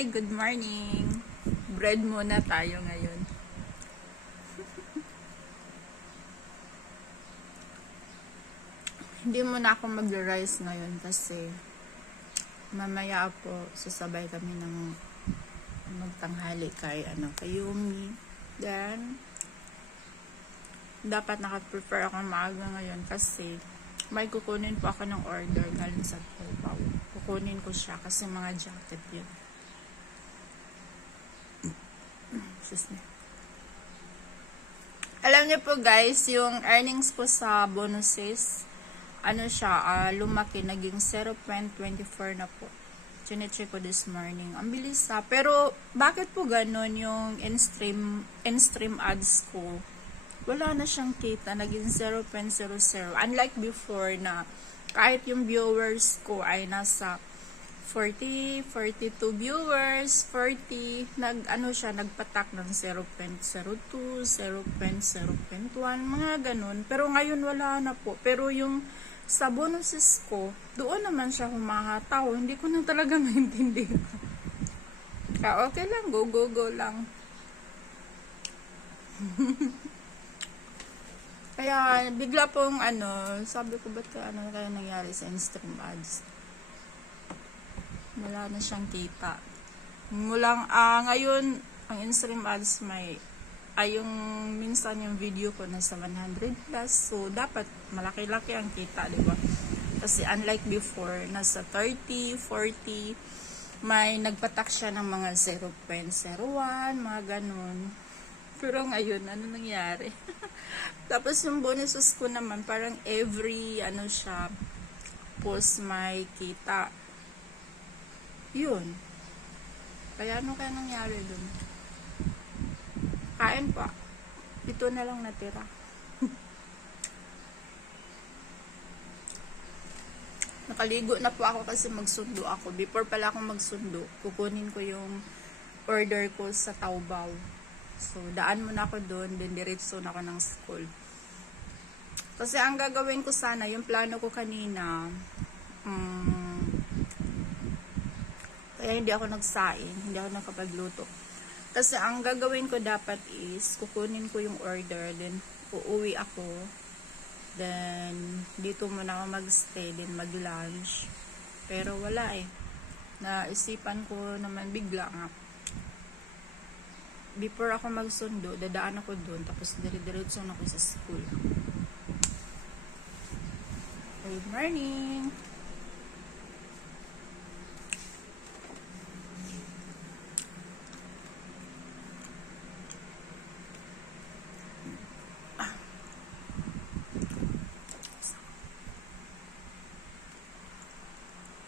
Hi, good morning. Bread muna tayo ngayon. Hindi muna ako mag-rice ngayon kasi mamaya po sasabay kami ng magtanghali kay ano kay Yumi. Then dapat naka-prepare ako maaga ngayon kasi may kukunin po ako ng order galing sa Taobao. Kukunin ko siya kasi mga jacket yun. Alam niyo po guys, yung earnings ko sa bonuses, ano siya, ah, lumaki, naging 0.24 na po. Chinecheck ko this morning. Ang bilis ha. Pero, bakit po ganun yung in-stream, in-stream ads ko? Wala na siyang kita. Naging 0.00. Unlike before na kahit yung viewers ko ay nasa 40, 42 viewers, 40, nag, ano siya, nagpatak ng 0.02, 0.0.1, mga ganun. Pero ngayon wala na po. Pero yung sa bonuses ko, doon naman siya humahataw. Hindi ko na talaga maintindihan. Kaya okay lang, go, go, go lang. Kaya bigla pong ano, sabi ko ba't kaya ano kaya nangyari sa Instagram ads? Wala na siyang kita. Mulang, ah, ngayon, ang Instagram ads may, ay yung minsan yung video ko nasa 100 plus. So, dapat malaki-laki ang kita, di ba? Kasi unlike before, nasa 30, 40, may nagpatak siya ng mga 0.01, mga ganun. Pero ngayon, ano nangyari? Tapos yung bonuses ko naman, parang every, ano siya, post may kita. Yun. Kaya ano kaya nangyari dun? Kain pa. Ito na lang natira. Nakaligo na po ako kasi magsundo ako. Before pala ako magsundo, kukunin ko yung order ko sa Taobao. So, daan muna ako doon, then diretso na ako ng school. Kasi ang gagawin ko sana, yung plano ko kanina, um, kaya hindi ako nagsain, hindi ako nakapagluto. Kasi ang gagawin ko dapat is, kukunin ko yung order, then uuwi ako. Then, dito muna ako magstay, then mag-lunch. Pero wala eh. Naisipan ko naman bigla nga. Before ako magsundo, dadaan ako doon, tapos dire-diretso na ako sa school. Good morning!